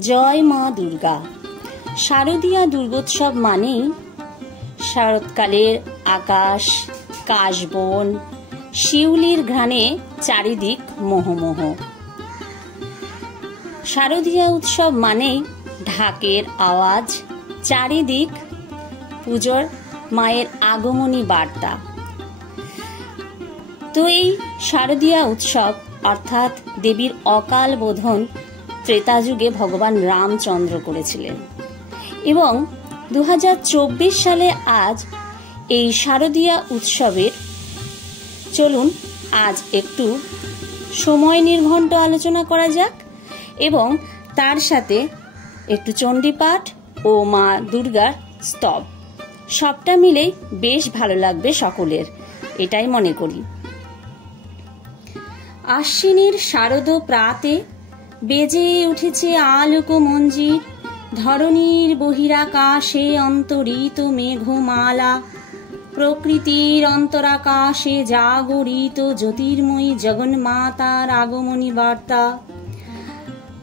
জয় মা দুর্গা। শারদীয়া দুর্গোৎসব মানেই শরৎকালের আকাশ, কাশবন, শিউলির ঘ্রাণে চারিদিক মোহমোহ। শারদীয়া উৎসব মানেই ঢাকের আওয়াজ, চারিদিক পুজোর মায়ের আগমনী বার্তা। তো এই শারদীয়া উৎসব অর্থাৎ দেবীর অকাল বোধন ত্রেতা যুগে ভগবান রামচন্দ্র করেছিলেন এবং 2024 সালে আজ এই শারদীয়া উৎসবের চলুন আজ একটু সময় নির্ঘণ্ট আলোচনা করা যাক এবং তার সাথে একটু চণ্ডীপাঠ ও মা দুর্গার স্তব, সবটা মিলেই বেশ ভালো লাগবে সকলের, এটাই মনে করি। আশ্বিনীর শারদ প্রাতে বেজে উঠেছে আলোক মঞ্জির, ধরণীর বহিরাকাশে অন্তরিত মেঘমালা, প্রকৃতির অন্তরাকাশে জাগরিত জ্যোতির্ময়ী জগন্মাতার আগমনী বার্তা।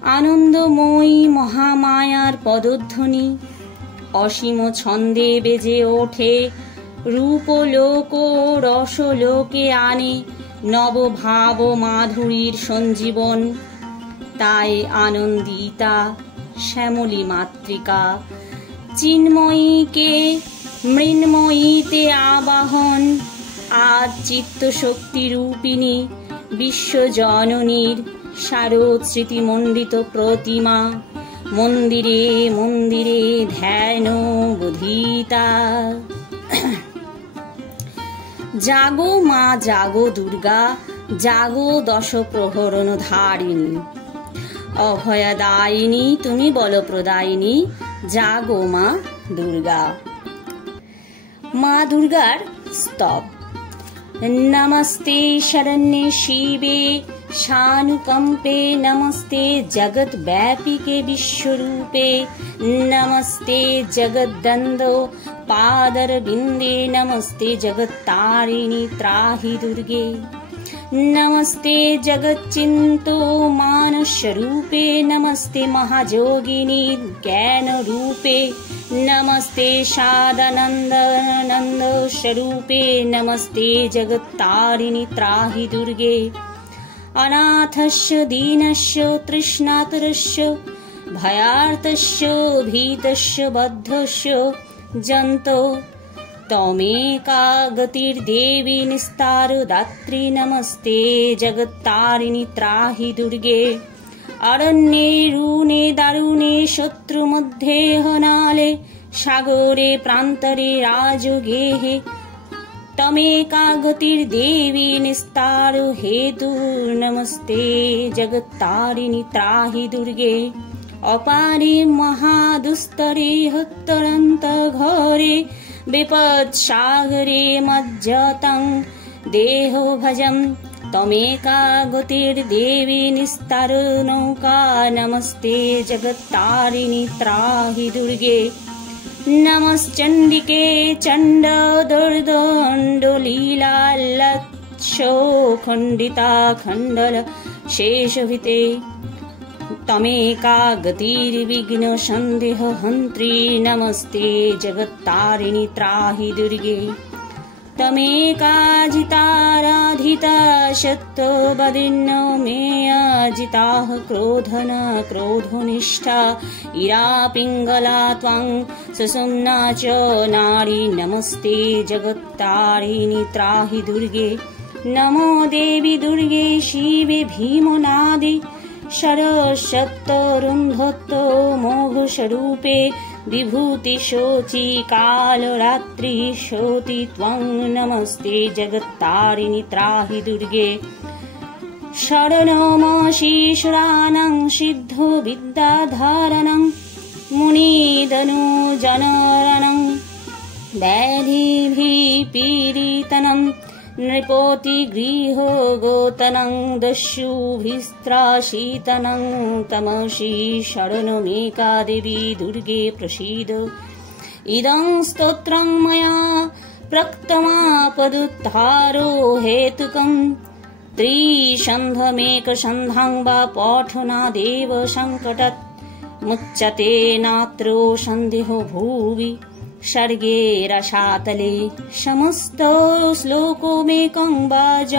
আনন্দময়ী মহামায়ার পদধ্বনি অসীম ছন্দে বেজে ওঠে, রূপলোক রসলোকে আনে নবভাব মাধুরীর সঞ্জীবন। তাই আনন্দিতা শ্যামলী মাতৃকা চিন্ময়ীকে মৃন্ময়ীতে আবাহন। আজ চিত্তশক্তি রূপিণী বিশ্বজননীর শারদ স্মৃতিমণ্ডিত প্রতিমা মন্দিরে মন্দিরে ধ্যান বোধিতা। জাগো মা জাগো দুর্গা, জাগো দশ প্রহরণ ধারিণী, অভয়দায়িনী তুমি বলপ্রদায়িনী, জাগো মা দুর্গা। মা দুর্গার স্তব। নমস্তে শরণ্যে শিবে শানুকম্পে, নমস্তে জগৎ ব্যাপিকে বিশ্বরূপে, নমস্তে জগদ্দন্দো পাদর বিন্দে, নমস্তে জগত্তারিণী ত্রাহি দুর্গে, नमस्ते जगच्चिन्तो मानसरूपे, नमस्ते महायोगिनी ज्ञान रूपे, नमस्ते सादानंद स्वरूपे, नमस्ते जगत्तारिणी त्राहि दुर्गे। अनाथस्य दीनस्य तृष्णातुरस्य भयार्तस्य भीतस्य बद्धस्य जन्तो तमेका गतिर्देवी निस्तार दात्री, नमस्ते जगत्तारिणी त्राहि दुर्गे। अरण्ये रूणे दारुणे शत्रु मध्ये हनाले, सागरे प्रान्तरे राजगेहे तमेका गतिर्देवी निस्तार हेतु, नमस्ते जगत्तारिणी त्राहि दुर्गे। अपारे महादुस्तरे हत्तरन्त घरे, विपद सागरे मज्जतं देहो भजं तमेका गतिर्देवी निस्तार नौका, नमस्ते जगत्तारिणी त्राहि दुर्गे। नमश्चण्डिके चण्ड दुर्दण्डलीला लक्षो खण्डिता खण्डल शेषभिते, तमेका गतिर्विघ्न सन्देह हन्त्री, नमस्ते जगत्तारिणी त्राहि दुर्गे। तमेका जिताराधिता सत्त्ववदिन्नो मेया जिताः क्रोधन क्रोधनिष्ठा, इरा पिङ्गला त्वां सुषुम्ना च नारी, नमस्ते जगत्तारिणी त्राहि दुर्गे। नमो देवी दुर्गे शिवे भीमनादि, सरस्वत्तरुन्धत्तो मोघस्वरूपे, विभूति शोचि कालरात्रि शोति त्वं, नमस्ते जगत्तारिणी त्राहि दुर्गे। शरणमशीश्वराणां सिद्धो विद्याधारणं, मुनिधनुजनरणं व्याधिभिः पीडितनं, नृपोति गृहो गोतनं दस्युभिस्त्राशितनं, तमसि शरणमेका देवी दुर्गे प्रसीद। इदं स्तोत्रं मया प्रक्तमापदुद्धारो हेतुकं, त्रिसन्धमेकसन्धां वा पठनादेव सङ्कटात्, मुच्यते नात्रो सन्देहो भुवि सर्गे रसातले समस्त श्लोकोमेकं वाज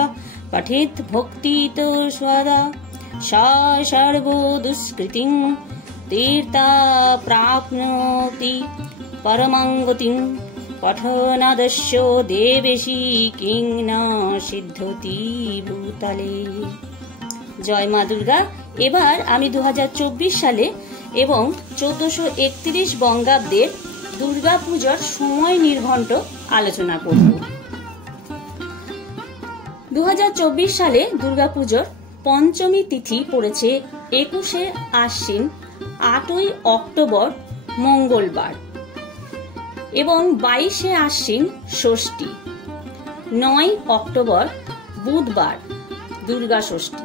पठेत् भक्तितो स्वदा सा सर्वो दुष्कृतिं तीर्था प्राप्नोति परमं पठनादस्य देवेशी किं न सिद्धति भूतले। জয় মা দুর্গা। এবার আমি 2024 সালে এবং 1431 বঙ্গাব্দের দুর্গা পূজার সময় নির্ঘণ্ট আলোচনা করব। 2024 সালে দুর্গা পূজার পঞ্চমী তিথি পড়েছে 21শে আশ্বিন 8ই অক্টোবর মঙ্গলবার এবং 22শে আশ্বিন ষষ্ঠী 9 অক্টোবর বুধবার দুর্গা ষষ্ঠী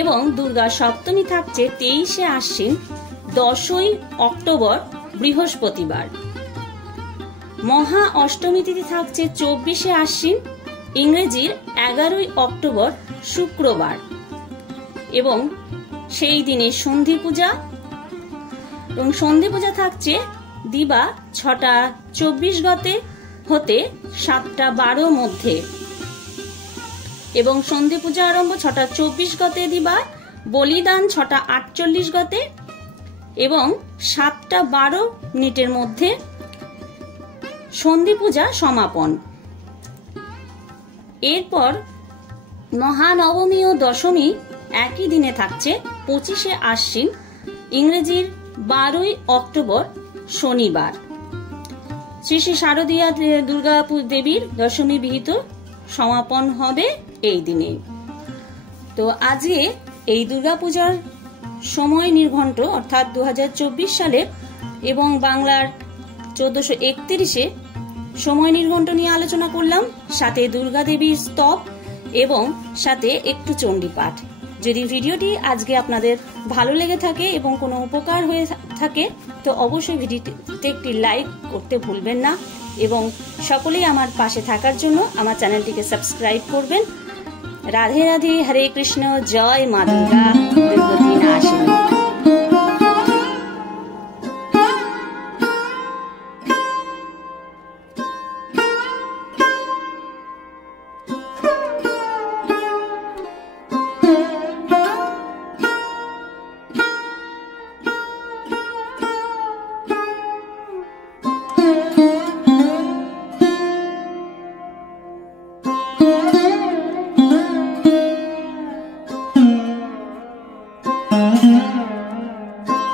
এবং দুর্গা সপ্তমী থাকছে 23শে আশ্বিন 10ই অক্টোবর বৃহস্পতিবার। মহা অষ্টমী তিথি থাকছে 24শে আশ্বিন ইংরেজির 11ই অক্টোবর শুক্রবার এবং সেই দিনে সন্ধি পূজা এবং সন্ধি পূজা থাকছে দিবা 6টা 24 গতে হতে 7টা 12 মধ্যে এবং সন্ধি পূজা আরম্ভ 6টা 24 গতে দিবা, বলিদান 6টা 48 গতে এবং 7টা 12 মিনিটের মধ্যে সন্ধি পূজা সমাপন। এরপর মহানবমী ও দশমী একই দিনে থাকছে 25শে আশ্বিন ইংরেজির 12ই অক্টোবর শনিবার। শ্রী শ্রী শারদীয়া দুর্গা দেবীর দশমী বিহিত সমাপন হবে এই দিনে। তো আজকে এই দুর্গা পূজার সময় নির্ঘণ্ট অর্থাৎ 2024 সালে এবং বাংলার 1431-এ সময় নির্ঘণ্ট নিয়ে আলোচনা করলাম, সাথে দুর্গা দেবীর স্তব এবং সাথে একটু চণ্ডী পাঠ। যদি ভিডিওটি আজকে আপনাদের ভালো লেগে থাকে এবং কোনো উপকার হয়ে থাকে তো অবশ্যই ভিডিওতে একটি লাইক করতে ভুলবেন না এবং সকলেই আমার পাশে থাকার জন্য আমার চ্যানেলটিকে সাবস্ক্রাইব করবেন। রাধে রাধে, হরে কৃষ্ণ, জয় মা দুর্গা, দুর্গতি নাশিনী।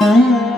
Mm-hmm.